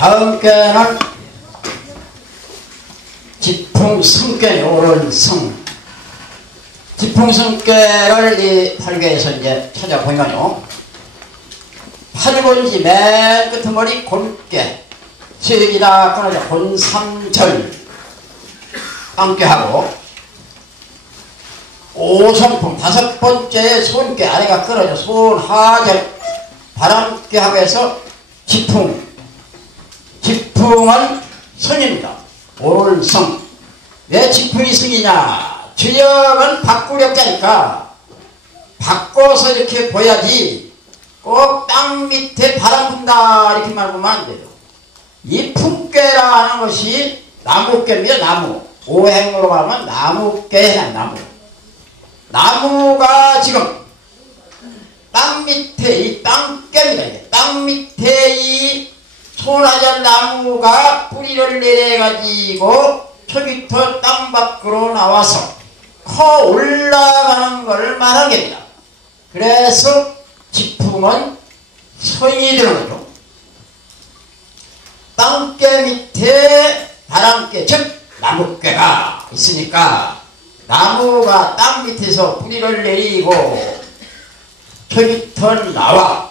다음 께는 지풍승께는 옳은 승. 지풍승께를 이 8개에서 이제 찾아보면요. 8번지 맨 끝머리 곤께, 수익이나 끊어져 곤삼절 함께하고, 오성풍 다섯 번째에 손께 아래가 끊어져 손하절 바람께 하고 해서 지풍. 지풍은 성입니다. 옳은 성. 왜 지풍이 성이냐? 주역은 바꾸력자니까 바꿔서 이렇게 보야지 꼭 땅 밑에 바람 분다 이렇게만 보면 안 돼요. 이 풍괴라는 것이 나무괴입니다. 나무. 오행으로 가면 나무괴야. 나무. 나무가 지금 땅 밑에 이 땅괴입니다. 땅 밑에 이 소나절 나무가 뿌리를 내려가지고 저기부터 땅 밖으로 나와서 커 올라가는 걸 말하는 겁니다. 그래서 지풍은 성이 되는 거죠. 땅깨 밑에 바람깨, 즉 나무깨가 있으니까 나무가 땅 밑에서 뿌리를 내리고 저기부터 나와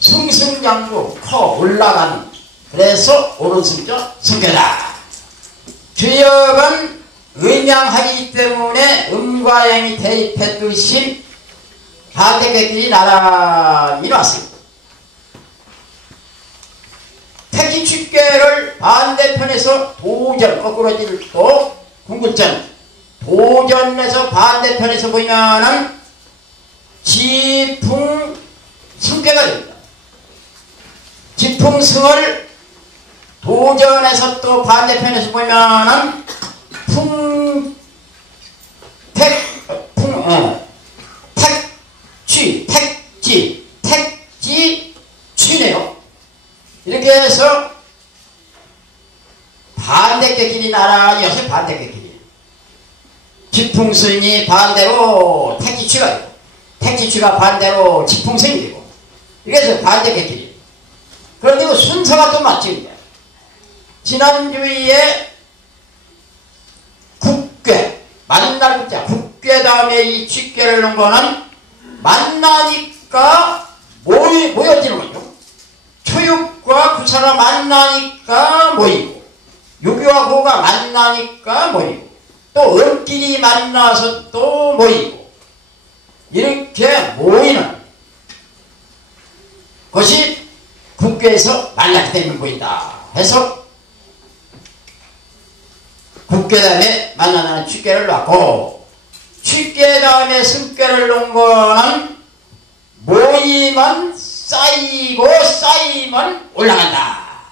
승승장구 커 올라가는, 그래서 오른승자 성계다. 주역은 음양하기 때문에 음과 양이 대입했듯이 반대객들이 나란히 왔습니다. 택지축계를 반대편에서 도전, 거꾸로질 또 궁굴전, 도전에서 반대편에서 보면은 지풍 승계가 됩니다. 지풍승을 도전에서 또 반대편에서 보면은 택지취네요. 이렇게 해서 반대격길이 나란히 여서 반대격길이. 지풍승이 반대로 택지취가 되고, 택지취가 반대로 지풍승이 되고, 이렇게 해서 반대격길이. 그런데 그 순서가 또 맞지. 지난주에 국괴, 만날 국자, 국괴 다음에 이 쥐괴를 넣은 거는 만나니까 모여지는 거죠. 초육과 구사가 만나니까 모이고, 유교와 고가 만나니까 모이고, 또 음끼리 만나서 또 모이고, 이렇게 모이는 것이 국괴에서 만나게 되는 거이다 해서 국괴 다음에 만나는 쥐괴를 놨고, 쥐괴 다음에 승괴를 놓은 거는 모이면 쌓이면 올라간다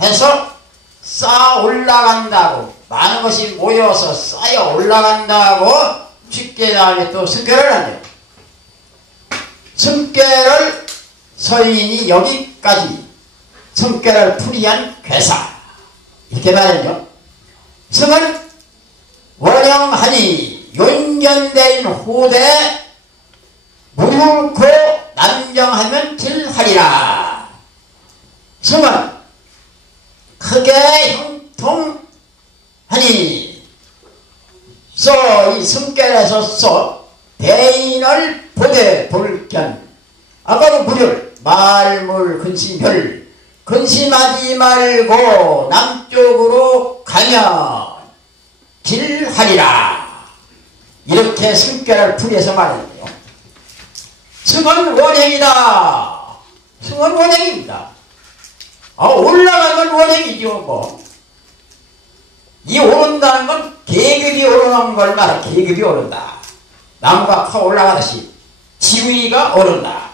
해서 쌓아 올라간다고, 많은 것이 모여서 쌓여 올라간다고 쥐괴 다음에 또 승괴를 한대요. 승괴를 서인이 여기까지 승괴를 풀이한 괴사 이렇게 말했죠. 승은 원형하니 용견대인 후대 무물코 남정하면 til하리라. 승은 크게 형통하니 이 승결에서 대인을 보되 볼견, 아까도 무별 말물 근심별 근심하지 말고 남쪽으로 가면 길하리라. 이렇게 승결을 풀이해서 말했네요. 승은 원행이다. 승은 원행입니다. 올라가는 건 원행이죠. 뭐. 이 오른다는 건 계급이 오르는 걸 말해. 계급이 오른다. 나무가 커 올라가듯이 지위가 오른다.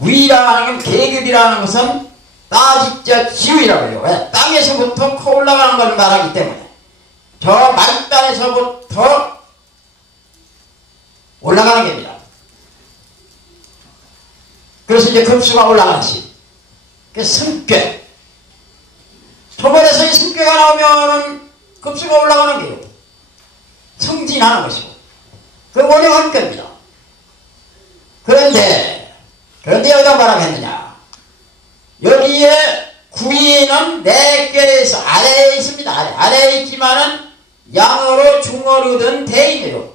위라는 건, 계급이라는 것은 따지자 지위라고 해요. 왜? 땅에서부터 커 올라가는 걸 말하기 때문에 저 말단에서부터 올라가는 겁니다. 그래서 이제 급수가 올라가듯이 승괴, 초벌에서 이 승괴가 나오면은 급수가 올라가는 게요. 승진하는 것이고, 그 원형한 겁니다. 그런데 여기다 뭐라고 했느냐? 여기에 구이는 네 개에서 아래에 있습니다. 아래에 있지만은 양어로 중어로든 대인이요.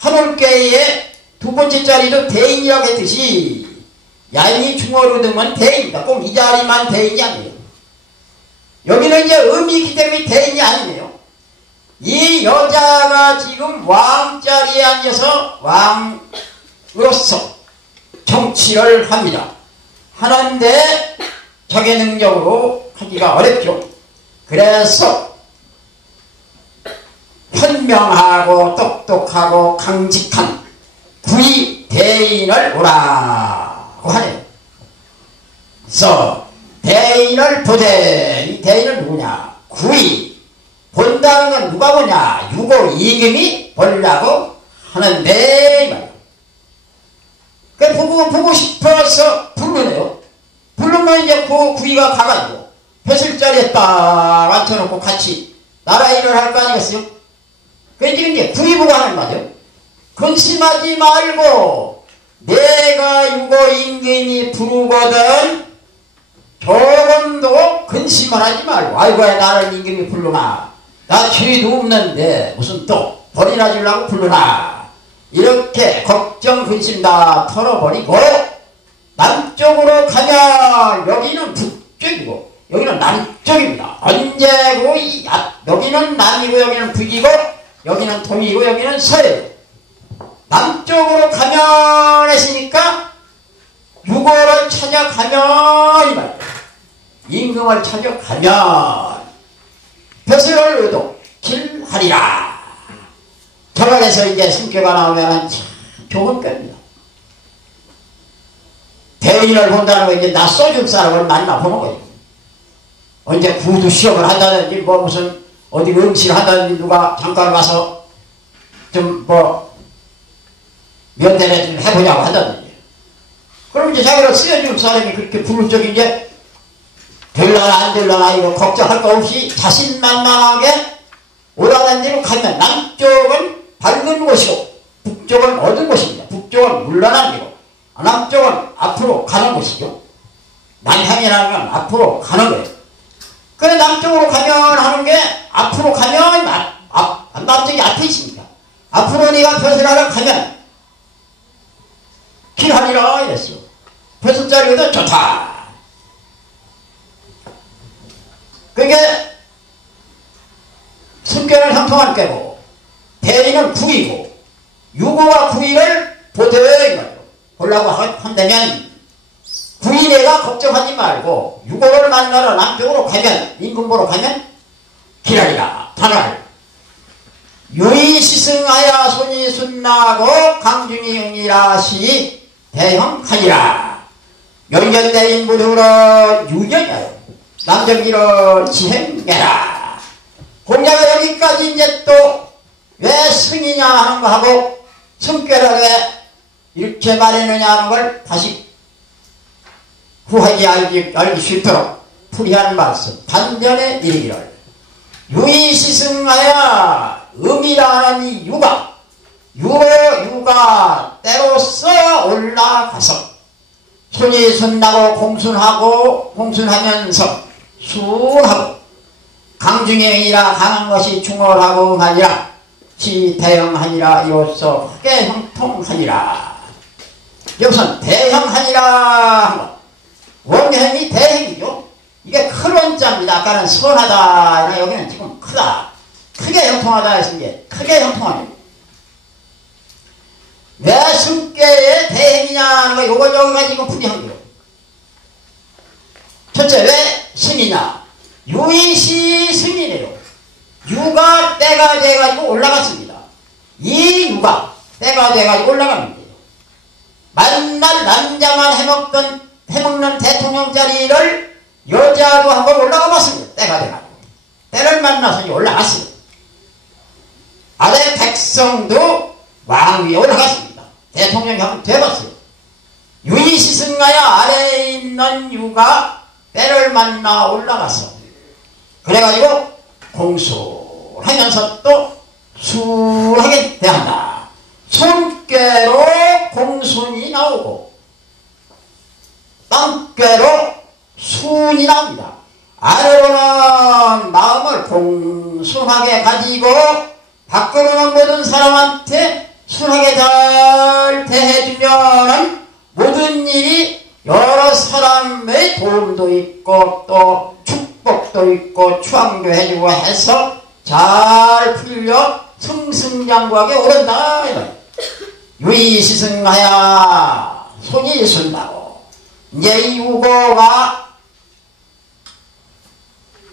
하물개의 두 번째 자리도 대인이라고 했듯이 야인이 중어로 등은 대인이다. 꼭 이 자리만 대인이 아니에요. 여기는 이제 음이기 때문에 대인이 아니네요. 이 여자가 지금 왕자리에 앉아서 왕으로서 정치를 합니다. 하는데 자기 능력으로 하기가 어렵죠. 그래서 현명하고 똑똑하고 강직한 구이 대인을 오라고 하네요. 그래서 대인을 보되, 이 대인은 누구냐? 구이 본다는 건 누가 보냐? 유고 이금이 보려고 하는데 이 말이에요. 그 보고 싶어서 부르네요. 부르면 이제 그 구이가 가가지고 벼슬자리에 딱 앉혀놓고 같이 나라 일을 할 거 아니겠어요? 그게 지금 이제 구이 보고 하는 말이에요. 근심하지 말고 내가 유고 임금이 부르거든 조금도 근심을 하지 말고, 아이고 나를 임금이 부르나, 나 죄도 없는데 무슨 또 벌이나 주려고 부르나, 이렇게 걱정 근심 다 털어버리고 남쪽으로 가면 여기는 북쪽이고 여기는 남쪽입니다. 언제고 여기는 남이고 여기는 북이고 여기는 동이고 여기는 서예요. 남쪽으로 가면 했으니까 유고를 찾아가면 이 말이에요. 임금을 찾아가면 벼슬을 의도 길하리라. 저번에서 이제 승교가 나오면 참 좋은 겁니다. 대인을 본다는 거 이제 낯서줄 사람을 만나보는 거예요. 언제 구두 시험을 한다든지 뭐 무슨 어디 응시를 한다든지 누가 잠깐 가서 좀 뭐 면대를 좀 해보자고 한다든지, 그럼 이제 자기를 쓰여줄 사람이 그렇게 부를 적이 이제 될라나 안 될라나 이거 걱정할 거 없이 자신만만하게 오라는 대로 가면 남쪽은 밝은 곳이고 북쪽은 어두운 곳입니다. 북쪽은 물러난 데고 남쪽은 앞으로 가는 곳이죠. 남향이라는 건 앞으로 가는 거예요. 그래 남쪽으로 가면 하는 게 앞으로 가면 남쪽이 앞에 있으니까 앞으로 네가 벼슬하러 가면 길하리라 이랬어요. 벼슬자리도 좋다. 그게 승계는 형통한 꾀고 대리는 구이고 유고가 구이를 보되 말이에요. 보려고 한다면 구이내가 걱정하지 말고 유고를 만나러 남쪽으로 가면 임금 보러 가면 기라리라 단을 유의시승하여 손이 순나고 강중이 응이라시 대형하니라. 연견대인 무등으로 유견하여 남정기로 지행해라. 공자가 여기까지 이제 또 왜 승이냐 하는 거 하고 승께를 왜 이렇게 말했느냐 하는 걸 다시 후하게 알기 쉽도록 풀이한 말씀. 반전의 이르기를 유의시승하여 음이라는 이 유가 때로써 올라가서 손이 손나고 공순하면서 순하고 강중행이라 강한 것이 중얼하고 하니라 지대형하니라 이로써 크게 형통하니라. 여기서는 대형하니라 원형이 대형이죠. 이게 큰 원자입니다. 아까는 선하다, 여기는 지금 크다. 크게 형통하다 했으니 크게 형통하니 왜 승계의 대행이냐 하는 거 여기가 지금 풀이한 거예요. 첫째, 왜 승이냐? 유이시 승이네요. 유가 때가 돼가지고 올라갔습니다. 이 유가 때가 돼가지고 올라갑니다. 만날 남자만 해먹는 대통령 자리를 여자도 한번 올라가 봤습니다. 때가 돼가지고. 때를 만나서 올라갔어요. 아래 백성도 왕 위에 올라갔습니다. 대통령이 한번 돼봤어요. 유이시승하여 아래에 있는 유가 때를 만나 올라갔어. 그래가지고 공수하면서 또 수하게 대한다. 손께로 공순이 나오고 땅께로 순이 이문이 나옵니다. 아래로는 마음을 공순하게 가지고 밖으로는 모든 사람한테 순하게 잘 대해주면 모든 일이 여러 사람의 도움도 있고 또 축복도 있고 추앙도 해주고 해서 잘 풀려 승승장구하게 오른다. 유의시승하야 손이 순다고. 이제 이 우고가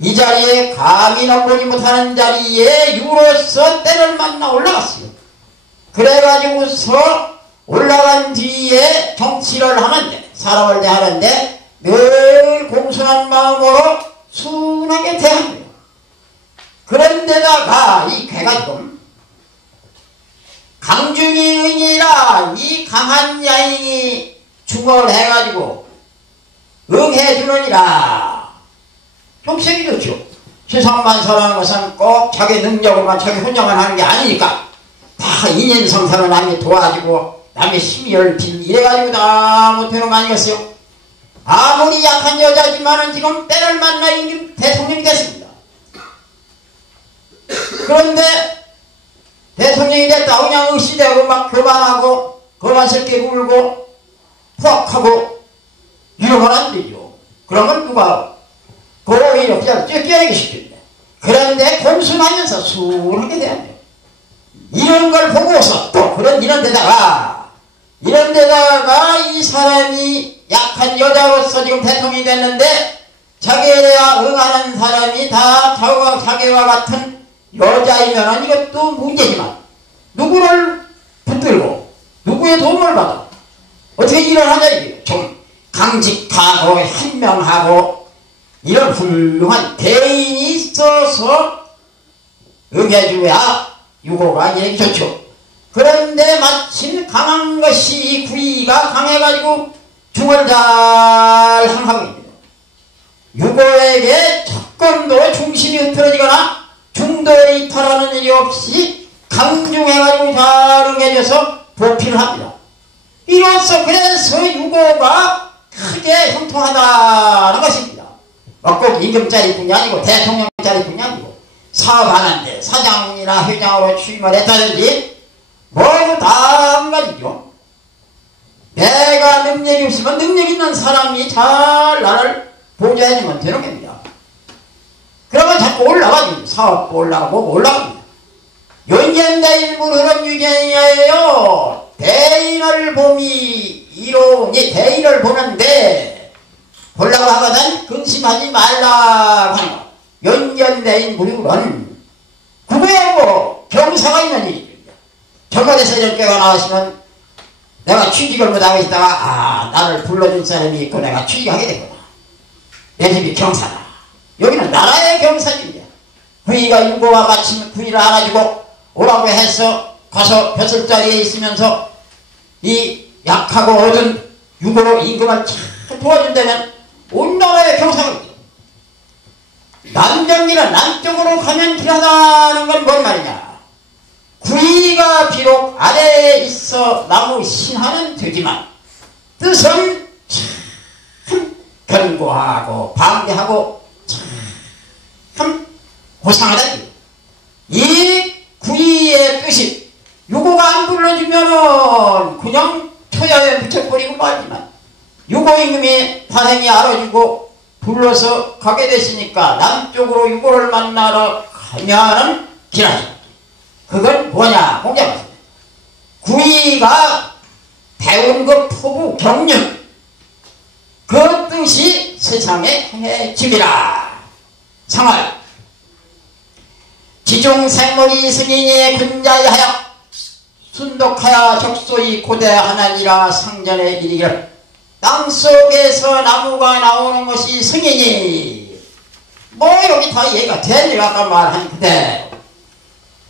이 자리에 감히 넘보지 못하는 자리에 유로서 때를 만나 올라갔어요. 그래가지고서 올라간 뒤에 정치를 하는데 사람을 대하는데 늘 공손한 마음으로 순하게 대합니다. 그런데다가 이 괴가 지금 강중이 의인이라 이 강한 야인이 중얼 해가지고 응해주느니라. 좀 세기 좋죠. 세상만 살아가는 것은 꼭 자기 능력으로만 자기 혼자만 하는 게 아니니까 다 인연성사로 남이 도와주고 남의 심의를 빌 이래가지고 다 못하는 거 아니겠어요? 아무리 약한 여자지만은 지금 때를 만나 임금 대통령이 됐습니다. 그런데 대통령이 됐다고 그냥 응시되고 막 교만하고 거만스럽게 울고 푸악하고 이러면 안 되죠. 그러면 누가 오히려 그냥 쫓겨내기 쉽겠네. 그런데 공순하면서 순하게 돼야 돼요. 이런 걸 보고서 또 이런 데다가 이 사람이 약한 여자로서 지금 대통령이 됐는데 자기에 대해 응하는 사람이 다 자기와 같은 여자이면 이것도 문제지만 누구를 붙들고 누구의 도움을 받아 어떻게 일을 하냐 이게 좀 강직하고 현명하고 이런 훌륭한 대인이 있어서 응해줘야 유고가 이렇게 좋죠. 그런데 마침 강한 것이 구이가 강해가지고 중을 잘 향하고 있습니다. 유고에게 조금도 중심이 흐트러지거나 중도에 이탈하는 일이 없이 강중해가지고 잘 응해줘서 보필을 합니다. 이로써 그래서 유고가 크게 형통하다는 것입니다. 꼭 임금짜리뿐이 아니고 대통령짜리뿐이 아니고 사업하는데 사장이나 회장으로 취임을 했다든지 뭐도 다 한 가지죠. 내가 능력이 없으면 능력 있는 사람이 잘 나를 보좌해주면 되는 겁니다. 그러면 자꾸 올라가지. 사업도 올라가고 올라갑니다. 연견대인물 흐름 유견이에요. 대인을 봄이 이로니 대인을 보는데 보려고 하거든 근심하지 말라고 하는 거. 연견대인 무리는 그거야 뭐 경사가 있는 일입니다. 정각에서 이렇게가 나왔으면 내가 취직을 못하고 있다가 나를 불러준 사람이 있고 내가 취직하게 되구나. 내 집이 경사다. 여기는 나라의 경사입니다. 부의가 유고와 마침 부의를 알아주고 오라고 해서 가서 벼슬자리에 있으면서 이 약하고 얻은 유고로 임금을 잘 도와준다면 온 나라의 경사가 있죠. 남정기는 남쪽으로 가면 길하다는 건 뭔 말이냐. 구이가 비록 아래에 있어 나무 신하는 되지만 뜻은 참 견고하고 방대하고 참 고상하다. 이 구이의 뜻이 유고가 안 불러주면은 그냥 초야에 묻혀버리고 말지만 유고 임금이 다행히 알아주고 불러서 가게 됐으니까 남쪽으로 유고를 만나러 가면은 길하죠. 그건 뭐냐 공개합니다. 구이가 배운 그 포부 경륜 그 뜻이 세상에 행해짐이라. 상할 지중생물이 승인이 근자하여 순독하여 적소히 고대하나니라. 상전에 이르기를 땅속에서 나무가 나오는 것이 승인이 뭐 여기 다 얘기가 되니 아까 말한 그대로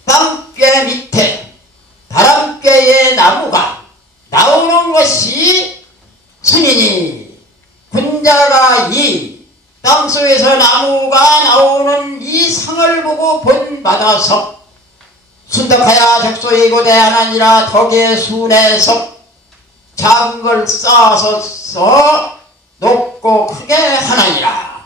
땅뼈 밑에 바람뼈의 나무가 나오는 것이 승인이 군자가 이 땅속에서 나무가 나오는 이 상을 보고 본받아서 순덕하여 적소히 고대하나니라. 덕의 순에서 작은 걸 쌓아서 높고 크게 하나니라.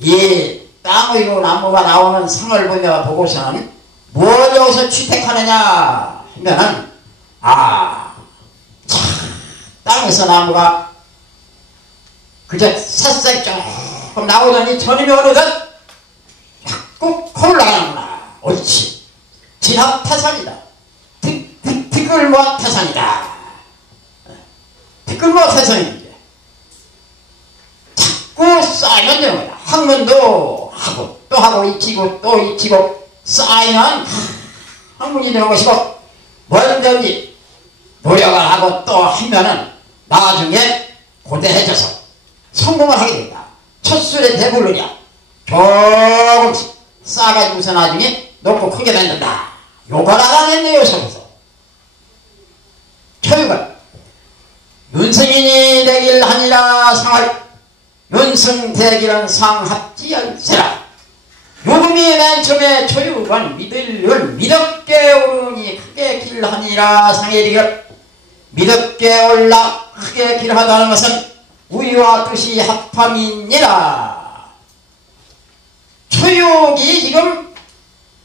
이 땅위로 나무가 나오는 상을 보고서는 뭘 여기서 취택하느냐 하면은 참 땅에서 나무가 그저 새싹이 조금 나오더니 저놈이 어느덧 자꾸 올라가는구나. 옳지. 진합타산이다. 티끌모아타산이다. 티끌모아타산이지. 자꾸 쌓이는 경우야. 학문도 하고 또 하고 익히고 또 익히고 쌓이면 학문이 되는 것이고 뭐든지 노력을 하고 또 하면은 나중에 고대해져서 성공을 하게 된다. 첫 술에 배부르냐 조금씩 쌓아가지고서 나중에 높고 크게 된다. 요걸 알아냈네요. 속에서 초육은 윤승인이 되길 하니라 상할 윤승대기는 상합지열세라. 요금이 맨 처음에 초육은 믿었게 오르니 크게 길하니라 상의 되길. 믿었게 올라 크게 길하다는 것은 우위와 뜻이 합함이니라. 초육이 지금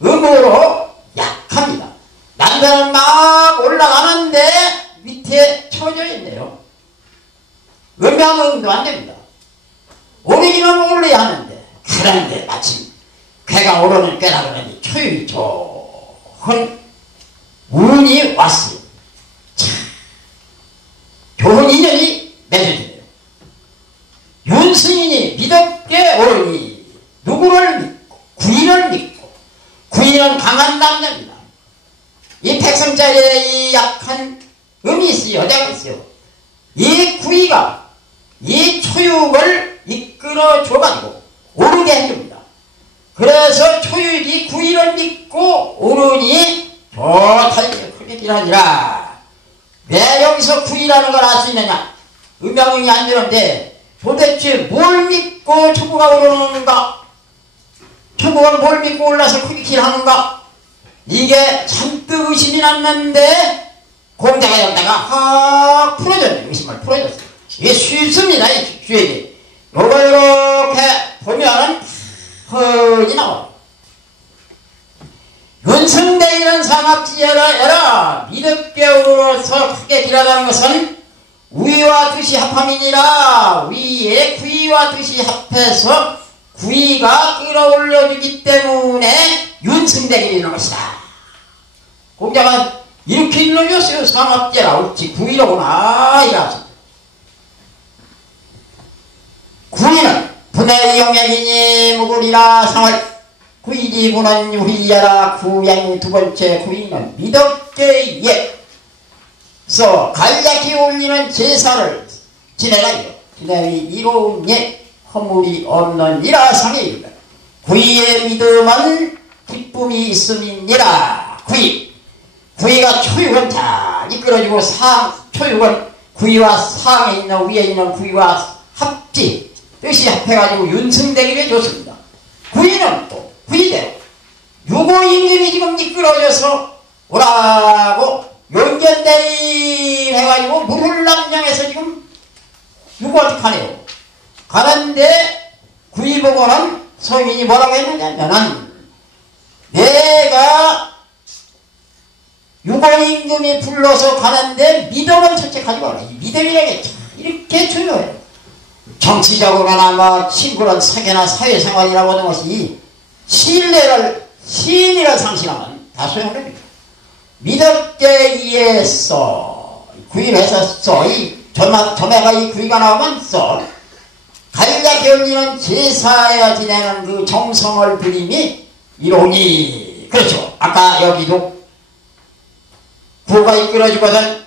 음으로 약합니다. 남들은 막 올라가는데 밑에 처져 있네요. 음양음도 안 됩니다. 오르기는 올라야 하는데 그런데 마침 괴가 오르는 괴라 그러니 초육이 좋은 운이 왔어요. 참 좋은 인연이 맺어지네요. 윤승인이 믿었게 오르니 누구를 믿고 구인을 믿고, 구인은 강한 남자입니다. 이 백성자리에 이 약한 음이 있어요. 여자가 있어요. 이 구이가 이 초육을 이끌어 줘가지고 오르게 해줍니다. 그래서 초육이 구이를 믿고 오르니 좋다. 그렇게 길하니라. 왜 여기서 구이라는 걸 알 수 있느냐? 음양응이 안 되는데 도대체 뭘 믿고 초구가 오르는가? 초구가 뭘 믿고 올라서 크게 길하는가? 이게 잔뜩 의심이 났는데 공자가 여기다가 확 풀어줬네. 의심을 풀어줬어요. 이게 쉽습니다. 이 주역이. 요걸 이렇게 보면은 흔히 나와요. 윤승대기는 상합지열라. 믿었게 오르서 크게 길하다는 것은 우위와 뜻이 합함이니라. 위에 구이와 뜻이 합해서 구이가 끌어올려주기 때문에 윤승대기 되는 것이다. 공자가 이렇게 일러줬어요. 상합제라. 옳지. 구이로구나. 이라서. 구이는 분의 영역이니 무구리라 상을. 구이지부는 후이야라. 구양이 두 번째 구이는 믿었게 예서 간략히 올리는 제사를 지내라. 지내리 이로운 예 허물이 없는 이라 상이. 구이의 믿음은 기쁨이 있음이니라. 구이가 초육은 다 이끌어주고 초육은 구이와 상에 있는 위에 있는 구이와 합지 뜻이 합해가지고 윤승되기를 줬습니다. 구이는 또 구이대로 유고임금이 지금 이끌어져서 오라고 용견대리 해가지고 무술남령에서 지금 유고 어떻게 하네요. 가는데 구이 보고는 서민이 뭐라고 했느냐면은 내가 유고임금이 불러서 가는데 믿음은 첫째 가지고 와라. 이 믿음이라는 게 이렇게 중요해요. 정치적으로나 뭐 친구란 사계나 사회생활이라고 하는 것이 시인이라 상실하면 다 소용됩니다. 믿었게 이해했어. 구이를 해서 이 점에가 이 구이가 나오면 간략히 올리는 제사에 지내는 그 정성을 부림이 이로니. 그렇죠. 아까 여기도 구가 이끌어주거든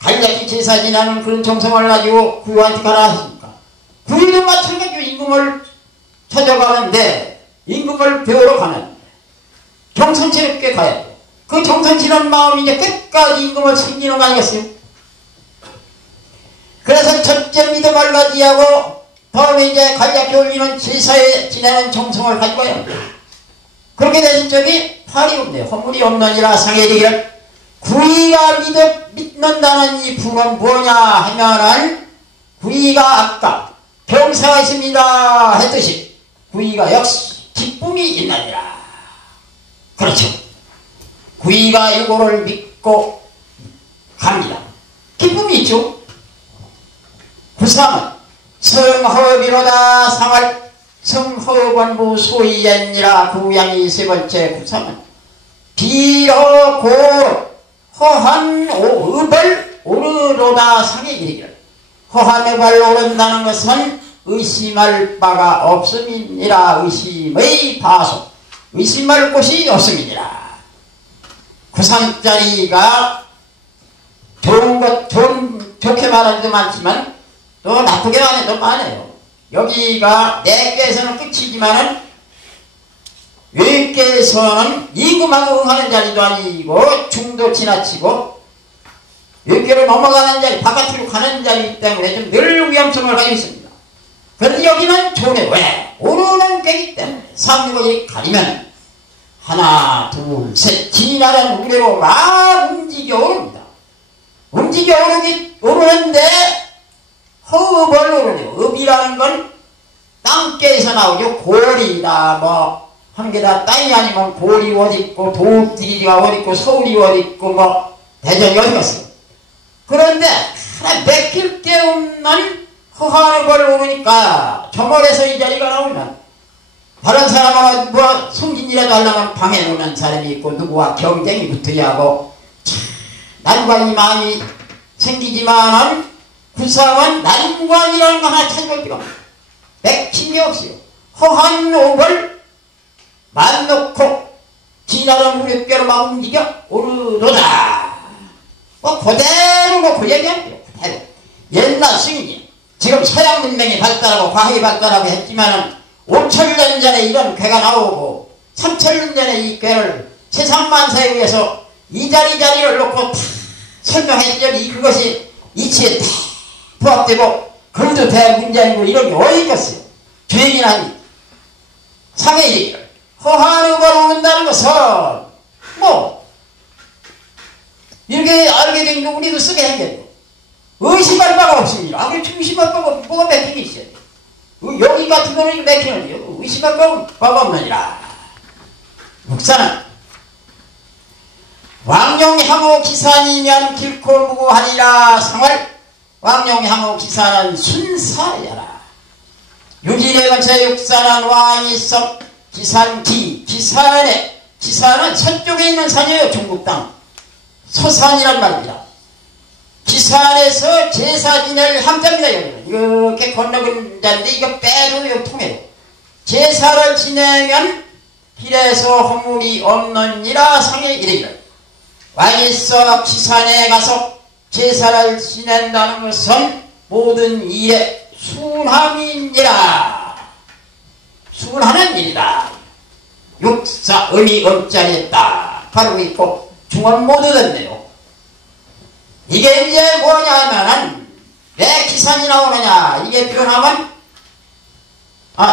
간략히 제사 지내는 그런 정성을 가지고 구한테 가라 하십니까? 구이도 마찬가지로 임금을 찾아가는데 임금을 배우러 가는 정성스럽게 가야 돼요. 그 정성스러운 마음이 이제 끝까지 임금을 챙기는 거 아니겠어요? 그래서 첫째 믿음을 가지하고 다음에 이제 간략히 올리는 제사에 지내는 정성을 가지고 가야 합니다. 그렇게 되신 적이 팔이 없네요. 허물이 없느니라 상해 되기를. 구이가 믿는다는 이 부는 뭐냐 하면은 구이가 아까 병사가 있습니다 했듯이 구이가 역시 기쁨이 있나니라. 그렇죠. 구이가 이거를 믿고 갑니다. 기쁨이 있죠. 구삼은 성허비로다 상할 성허관부 소이엔니라. 구양이 세 번째 구삼은 비로고 허한 의벌 오르로다 상에 이르기를. 허한 의벌 오른다는 것은 의심할 바가 없음이니라. 의심의 바소 의심할 곳이 없음이니라. 구삼짜리가 좋게 말하는 데 많지만 또 나쁘게 말하는 데도 많아요. 여기가 내께서는 끝이지만은 외께서는 임금하고 응하는 자리도 아니고 중도 지나치고 외께로 넘어가는 자리, 바깥으로 가는 자리이기 때문에 좀 늘 위험성을 가지고 있습니다. 그런데 여기는 좋네. 왜? 오르는 깨기 때문에 삼국이 가리면 하나 둘 셋 진하는 우레로 막 움직여 오릅니다. 움직여 오르는데 허벌 오르네요. 업이라는 건 땅께에서 나오죠. 고리다 뭐 한 개 다 땅이 아니면 고리 어딨고 도읍디리가 어딨고 서울이 어딨고 뭐 대전이 어디 갔어요. 그런데 하나 맥힐 게 없는 허하는 걸 오르니까 저멀에서 이 자리가 나오면 다른 사람하고 뭐 승진이라도 하려면 방해 놓는 사람이 있고 누구와 경쟁이 붙어야 하고 난관이 많이 생기지만은 구상은 난관이라는 거 하나 찾을 필요가 없어요. 맥힌 게 없어요. 허한 옥을 만 놓고 지나는 우리 뼈로 막 움직여 오르도다. 뭐 그대로 그 얘기합니다. 그대로. 옛날 승인이 지금 서양 문명이 발달하고 과학이 발달하고 했지만은 5천년 전에 이런 괴가 나오고 3천년 전에 이 괴를 세상 만사에 의해서 이 자리를 놓고 다 설명했더니 그것이 이치에 다 부합되고 그것도 대문제아니고 이런 게 어디 있겠어요. 죄인이라니 상의 얘기를 허하는 걸 오른다는 것은 뭐 이렇게 알게 된 거 우리도 쓰게 생겼고 의심할 바가 없습니다. 아무리 의심할 바가 없고 뭐가 맥힌 게 있어야 돼. 여기 같은 거는 맥히는 의심할 바가 없느니라. 역사는 왕룡향후 기산이면 길고 무고하리라. 상월 왕룡향후 기산은 순사여라. 유진의 근처에 육산한 왕이 있어 기산기 기산은 서쪽에 있는 산이에요. 중국 땅 서산이란 말입니다. 기산에서 제사 지낼 함자입니다. 여기는 이렇게 건너는 자인데 이거 빼도 이거 통해요. 제사를 지내면 길에서 허물이 없느니라. 상에 이르기를. 왕일서 기산에 가서 제사를 지낸다는 것은 모든 일에 순함이니라. 순하는 일이다. 육사 음이 음자리에 딱 바르고 있고 중원 모두 됐네요. 이게 이제 뭐냐 하면은 왜 기산이 나오느냐. 이게 표현하면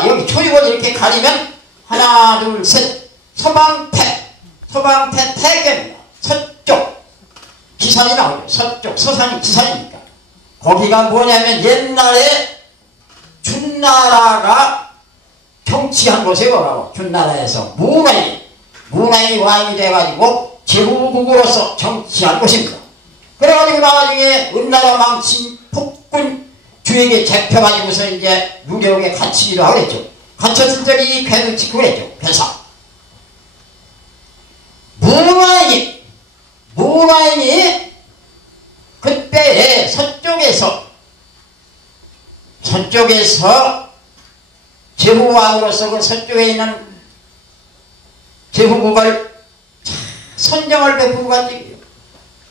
여기 초육을 이렇게 가리면 하나 둘 셋 서방태 태계입니다. 서쪽 기산이 나오죠. 서쪽 서산이 기산이니까 거기가 뭐냐면 옛날에 준나라가 정치한 곳에 뭐라고 준나라에서 문화인이 왕이 돼가지고 제후국으로서 정치한 곳입니다. 그래가지고 나중에 은나라 망친 폭군 주에게 잡혀가지고서 이제 무력에 갇히기도 하겠죠. 갇혔을 적이 괴를 치고 그랬죠. 그래서 문화인이 그때에 서쪽에서 제후왕으로서 그 서쪽에 있는 제후국을 선정을 베푸고 간 적이에요.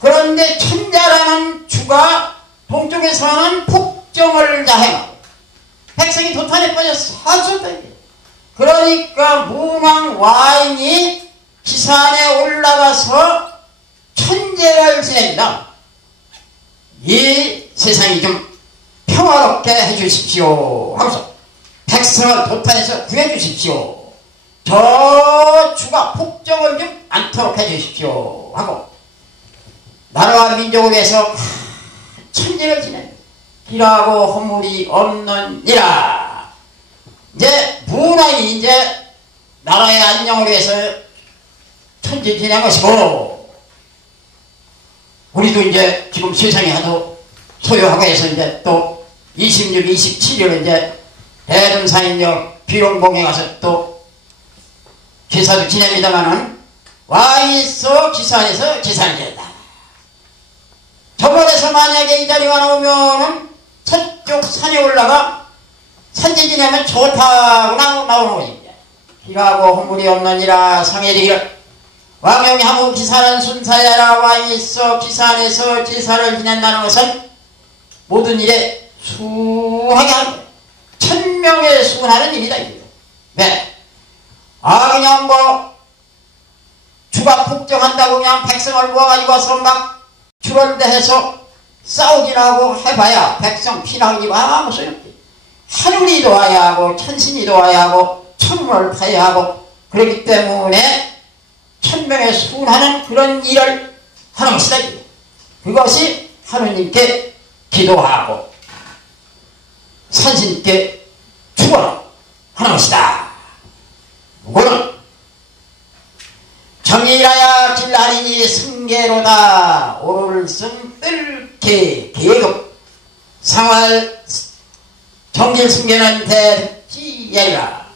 그런데 천자라는 주가 동쪽에 사는 폭정을 자행하고 백성이 도탄에 빠져서 사수했다. 그러니까 문왕 와인이 기산에 올라가서 천재를 지냅니다. 이 세상이 좀 평화롭게 해주십시오 하면서 백성을 도탄에서 구해주십시오. 저 주가 폭정을 좀 않도록 해주십시오 하고 나라와 민족을 위해서 천재를 지냅니다. 길하고 허물이 없느니라. 이제 문화인이 왕이 이제 나라의 안녕을 위해서 천지지낸 것이고, 우리도 이제 지금 세상에 아주 소유하고 해서 이제 또 26, 27일 이제 대둔사인역 비룡봉에 가서 또 제사도 지냅니다마는 왕이서 기사에서 제사를 지낸다. 저번에서 만약에 이 자리가 나오면은 저쪽 산에 올라가 산지 지내면 좋다고 나오는 것입니다. 비가고 허물이 없느니라 상해리기를 왕영이 하고 기사는 순사야라. 왕이서 기사안에서 제사를 지낸다는 것은 모든 일에 수하게 하는 거예요. 천명에 수하는 일이다. 네. 그냥 뭐 주가 폭정한다고 그냥 백성을 모아가지고 와서 막 주런대해서 싸우기라고 해봐야 백성 피나기고 아무 소용없지. 하늘이 도와야 하고 천신이 도와야 하고 천문을 파야 하고, 그렇기 때문에 천명에 순하는 그런 일을 하는 것이다. 그것이 하느님께 기도하고 산신께 축원하는 것이다. 그거는 정의라야 길라리니 승계로다. 오를승 뜰개 계급 상활 정길 승계는 대지야리라.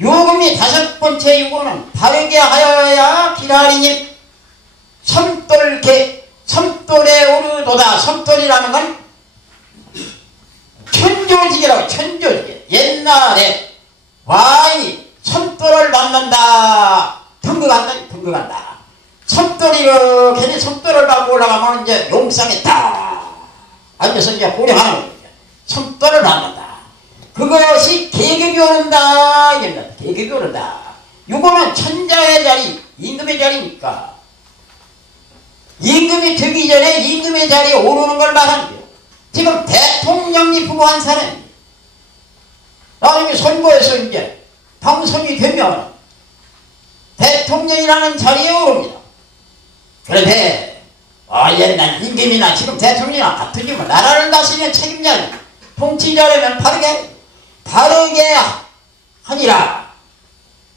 요금이 다섯 번째 요금은 바르게 하여야 길라리님 섬돌에 오르도다. 섬돌이라는 건 천조지계라고. 천조지계. 옛날에 왕이 섬돌을 만난다. 등극한다. 섬돌이 이렇게 섬돌을 밟고 올라가면 이제 용상에 딱 앉아서 이제 호령하는 거예요. 섬돌을 만난다. 그것이 계급이 오른다. 이겁니다. 계급이 오른다. 이거는 천자의 자리, 임금의 자리니까 임금이 되기 전에 임금의 자리에 오르는 걸 말하는 거예요. 지금 대통령이 부부한 사람이에요. 나중에 선거에서 이제 당선이 되면 대통령이라는 자리에 오릅니다. 그런데 옛날 임금이나 지금 대통령이나 같은 경우 나라를 다스리는 책임자는 통치자라면 바르게 하니라.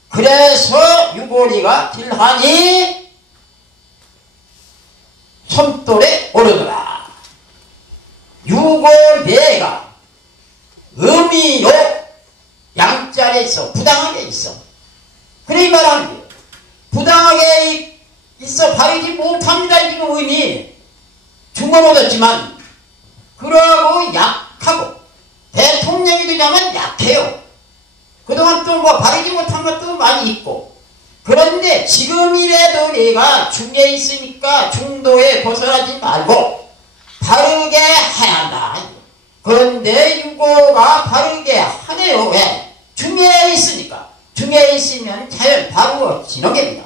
그래서 유고리가 길하니 섬돌에 오르더라. 유고내가 의미로 양자리에 있어. 부당하게 있어. 그래 말하는 거예요. 부당하게 있어 바르지 못합니다. 지금 의미 중원 얻었지만 그러고 약하고 대통령이 되자면 약해요. 그동안 또 뭐 바르지 못한 것도 많이 있고. 그런데 지금이라도 내가 중에 있으니까 중도에 벗어나지 말고 바르게 해야 한다. 그런데 유고가 바르게 하네요. 왜? 중에 있으니까. 중에 있으면 자연 바르지는 겁니다.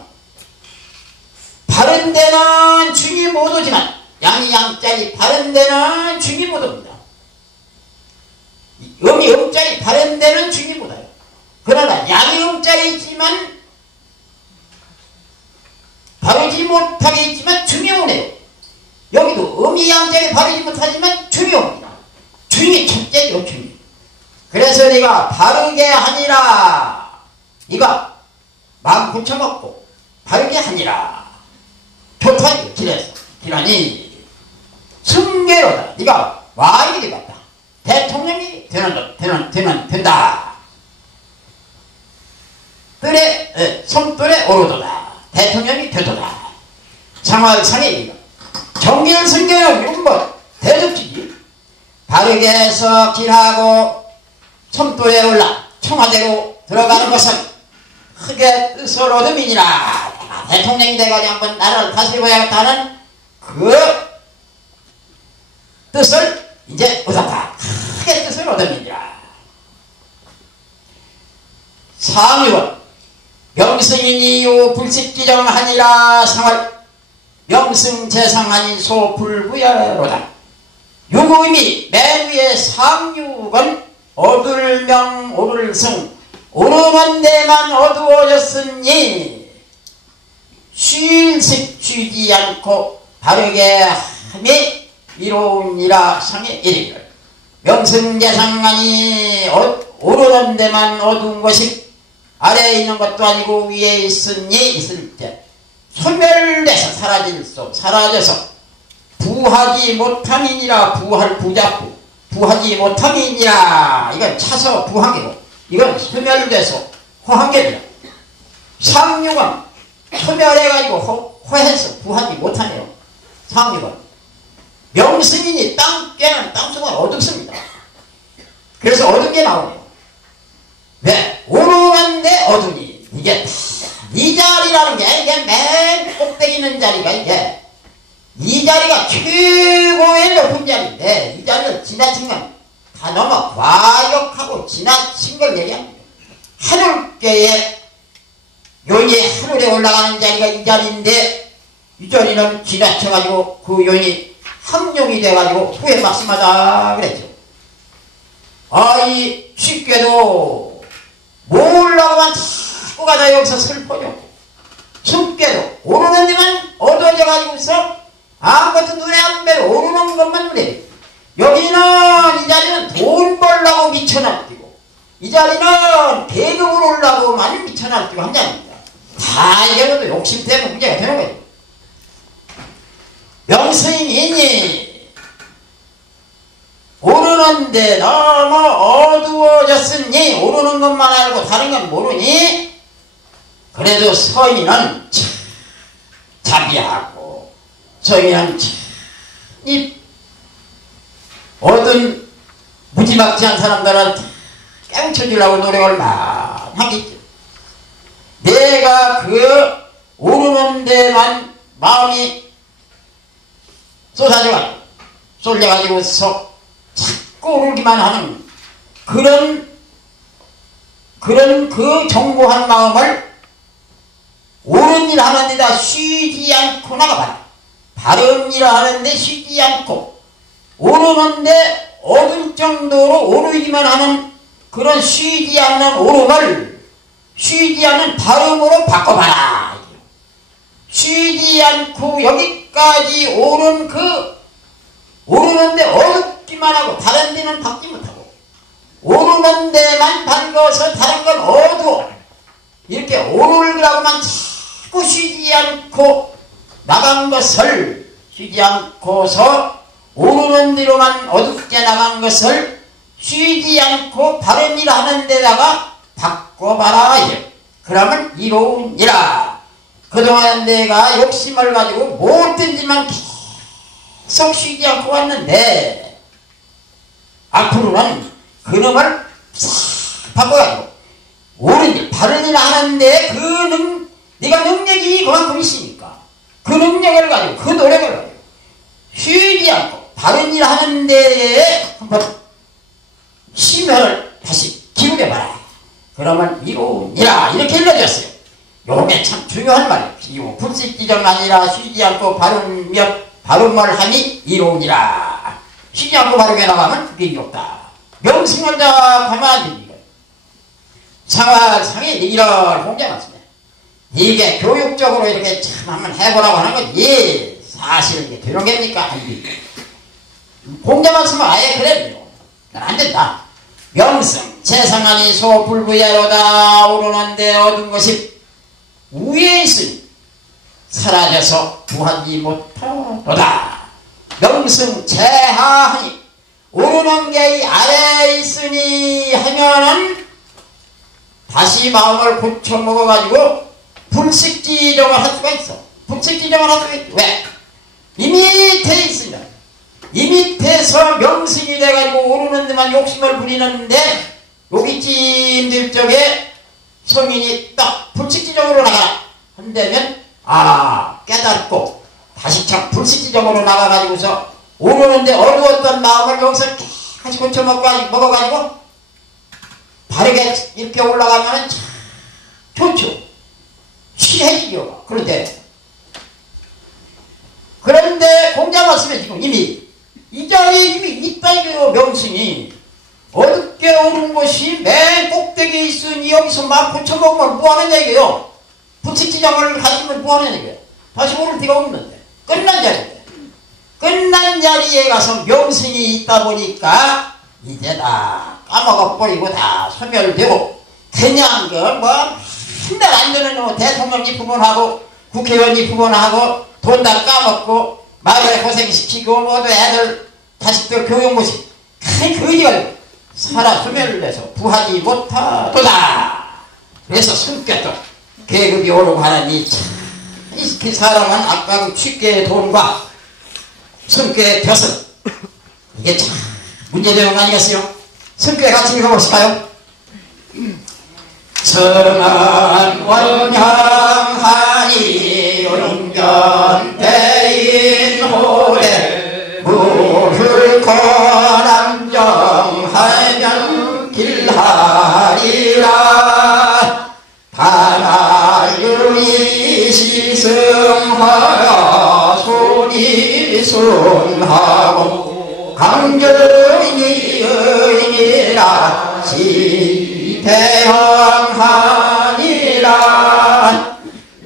바른 데는 중이 못 오지만 양이 양짜리 바른 데는 중이 못 옵니다. 음이 음짜리 바른 데는 중이 못 와요. 그러나 양이 음짜리 있지만 바르지 못하게 있지만 중이 오네요. 여기도 음이 양짜리 바르지 못하지만 중이 옵니다. 중이 첫째요. 중이. 그래서 네가 바르게 하니라. 네가 마음 붙여먹고 바르게 하니라. 좋다. 길하니 승계로다. 네가 왕이 되겠다. 대통령이 된다. 섬돌에 오르도다. 대통령이 되도다. 상하상의 정길 승계는 윤번 대접지기. 바르게 해서 길하고 섬돌에 올라 청와대로 들어가는 것은 크게 뜻을 얻음이니라. 대통령이 돼가지고 한번 나라를 다스려야겠다는 그 뜻을 이제 얻었다. 크게 뜻을 얻음이니라. 상유원 명승인이유 불식지정하니라. 상을 명승재상하니 소불부여로다. 유구임이 맨 위에 상유건 얻을명 오를승 오르는 데만 어두워졌으니 쉴식 쉬지 않고 바르게 함이 이로우니라. 상의 일이를 명승재상하니 오르는 데만 어두운 것이 아래에 있는 것도 아니고 위에 있으니 있을 때 소멸돼서 사라져서 부하지 못함이니라. 부할 부자부 부하지 못함이니라. 이건 차서 부하게고 이건 소멸돼서 호하게입니다. 상육은 소멸해가지고 호해서 부하지 못하네요. 상육은 명승이니 땅 속은 어둡습니다. 그래서 어둡게 나오네요. 왜? 오르는데 어두니. 이게 이 자리라는 게 이게 맨 꼭대기 있는 자리가 이게 이 자리가 최고의 높은 자리인데 이 자리를 지나친 건 다 너무 과격하고 지나친 걸 얘기합니다. 하늘께에 요인이 하늘에 올라가는 자리가 이 자리인데 이 자리는 지나쳐가지고 그 요인이 함용이 돼가지고 후에 막심하다 그랬죠. 이 쉽게도 몰라고만 자꾸 가다 여기서 슬퍼져. 쉽게도 오르는 데만 어두워져가지고서 아무것도 눈에 안 뵈고 오르는 것만 눈에. 여기는 이 자리는 돈 벌라고 미쳐날뛰고 이 자리는 대급을 올라고 많이 미쳐날뛰고 한 자리입니다. 다 이게도 욕심 때문에 문제가 되는 거예요. 명승이니 오르는데 너무 어두워졌으니 오르는 것만 알고 다른 건 모르니 그래도 서인은 자비하고 서인은 이 어떤 무지막지한 사람들은 깡쳐주려고 노력을 많이 하겠죠. 내가 그 오르는 데만 마음이 쏠려가지고서 자꾸 오르기만 하는 그런 그 정고한 마음을 옳은 일 하는 데다 쉬지 않고 나가봐라. 바른 일 하는데 쉬지 않고 오르는데 얻을 정도로 오르기만 하는 그런 쉬지 않는 오름을 쉬지 않는 발음으로 바꿔봐라. 쉬지 않고 여기까지 오른 오르는데 어둡기만 하고 다른 데는 받지 못하고 오르는 데만 밝아서 다른 건 어두워. 이렇게 오르려고만 자꾸 쉬지 않고 나간 것을 쉬지 않고서 오르는 대로만 어둡게 나간 것을 쉬지 않고 바른 일 하는 데다가 바꿔봐라. 그러면 이로우니라. 그동안 내가 욕심을 가지고 못된 짓만 계속 쉬지 않고 왔는데 앞으로는 그놈을 싹 바꿔가지고 옳은 일 바른 일 하는데 네가 능력이 그만큼 있으니까 그 능력을 가지고 그 노력을 가지고 쉬지 않고 바른 일 하는 데에 한번 심혈을 다시 기울여봐라. 그러면 이로우니라. 이렇게 일러줬어요. 요게 참 중요한 말이에요. 불식지정 아니라 쉬지 않고 바른 말 하니 이로우니라. 쉬지 않고 바르게 나가면 그게 이롭다. 명승을 잡하면 안 됩니다. 상하상이 이런 공개 맞습니다. 이게 교육적으로 이렇게 참 한번 해보라고 하는 거지 사실은 이게 되는 겁니까? 공개 맞으면 아예 그래요. 난 안 된다. 명승 세상하니 소불부야로다. 오르는데 얻은 것이 위에 있으니 사라져서 구하지 못하도다. 명승 제하하니 오르는 게 아래에 있으니 하면은 다시 마음을 고쳐 먹어가지고 불식지정을 할 수가 있어. 불식지정을 할 수가 있어. 왜? 이 밑에 있으면 이 밑에서 명승이 돼가지고 오르는 데만 욕심을 부리는데 여기쯤 적에 성인이 딱 불식지정으로 나가라 한다면 깨닫고 다시 참 불식지정으로 나가가지고서 오르는데 어두웠던 마음을 여기서 다시 고쳐 먹어가지고 바르게 이렇게 올라가면 참 좋죠. 취해지죠. 그런데 공자 말씀에 지금 이미 이 자리에 이미 있다 이거요. 명승이 어둡게 오른 것이 맨 꼭대기에 있으니 여기서 막 고쳐먹으면 뭐하느냐 이거요. 불식지정을 가지면 뭐하느냐 이거요. 다시 오를 데가 없는데 끝난 자리인데 끝난 자리에 가서 명승이 있다 보니까 이제 다 까먹어버리고 다 소멸되고 그냥 맨날 안 되는 놈 대통령 입후보하고 국회의원 입후보하고 돈 다 까먹고 마을에 고생시키고 모두 애들 자식들 교육모시 그걸 살아 소멸을 내서 부하지 못하도다. 그래서 성격도 계급이 오르고 하나니 그 사람은 아까 취계의 돈과 성격의 벼슬 이게 참 문제되는 거 아니겠어요? 성격에 같이 읽어보실까요? 선한 원향하니 용견대인 호대 무술코 남정하면 길하리라 다나유이 시승하여 손이 순하고 강정이 의니라 대형하니라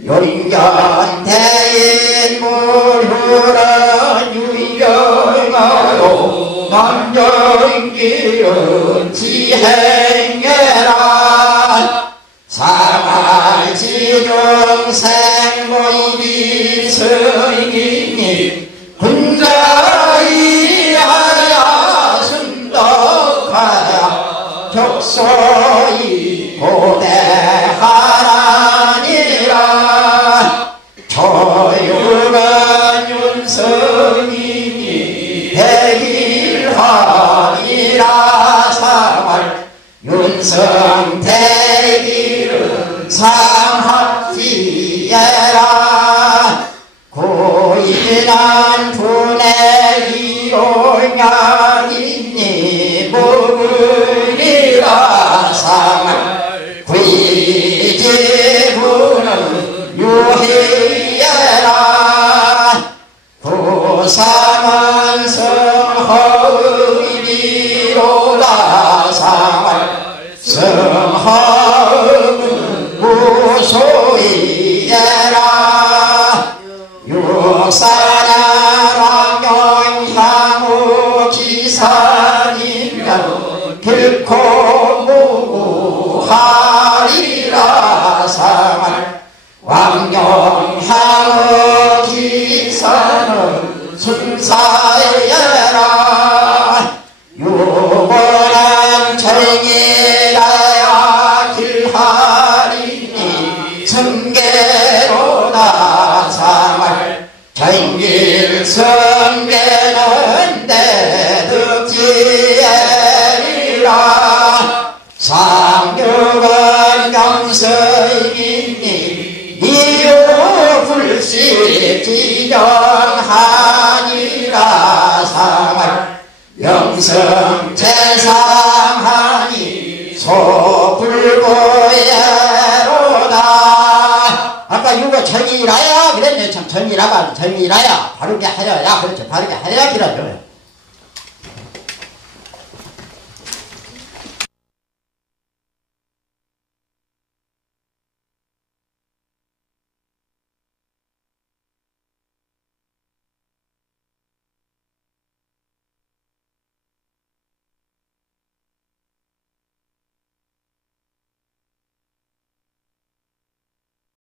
용견대인 물흐른 유영하로 남정길은 지행해라 사말지중 생모이비 승이니 군자이 하야 순덕하야 격소이 고대하라니라 조유은 윤성이니 대길하니라 사말 윤성 대길은 상합지에라 고인한 분의 이용약이니 묵으리라 상을 귀지부는 유희에라 구사만 성허의비로다 상을 성허은 무소이에라 육사나랑 영향후 기산이면 길코 무구하리라 상을 왕영향후 기산은 순사여라 유보란 정이라야 길하리니 성계로다 상을 정길 성계는 대득지에리라 상륙은 경서이니 이유불시 지정하니라 상을 영성 재상하니 소불고예로다 아까 이거 전이라야 그랬네 참 전이라가 전이라야 바르게 하여야 그렇죠 바르게 하여야 기라죠